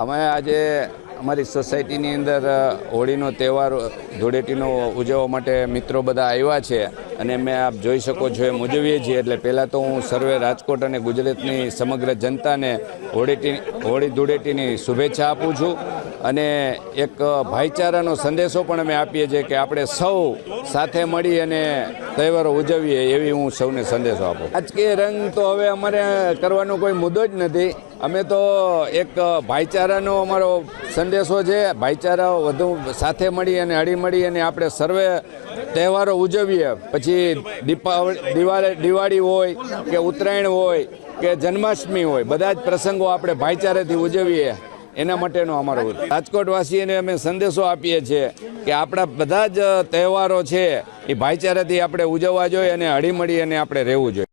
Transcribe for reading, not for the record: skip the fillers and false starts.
અમે આજે અમારી સોસાયટીની અંદર હોળીનો તહેવાર ધૂળેટીનો ઉજવવા માટે મિત્રો બધા આવ્યા છે અને અમે આપ જોઈ શકો છો એમ ઉજવીએ છીએ। એટલે પહેલાં તો હું સર્વે રાજકોટ અને ગુજરાતની સમગ્ર જનતાને હોળી ધૂળેટીની શુભેચ્છા આપું છું અને એક ભાઈચારાનો સંદેશો પણ અમે આપીએ છીએ કે આપણે સૌ સાથે મળી અને તહેવારો ઉજવીએ એવી હું સૌને સંદેશો આપું। રાજકીય રંગ તો હવે અમારે કરવાનો કોઈ મુદ્દો જ નથી। અમે તો એક ભાઈચારાનો અમારો સંદેશો છે। ભાઈચારા વધુ સાથે મળી અને હળીમળી અને આપણે સર્વે તહેવારો ઉજવીએ। પછી દિવાળી હોય કે ઉત્તરાયણ હોય કે જન્માષ્ટમી હોય, બધા જ પ્રસંગો આપણે ભાઈચારાથી ઉજવીએ। એના માટેનો અમારો રાજકોટવાસીઓને અમે સંદેશો આપીએ છીએ કે આપણા બધા જ તહેવારો છે એ ભાઈચારાથી આપણે ઉજવવા જોઈએ અને હળીમળી અને આપણે રહેવું જોઈએ।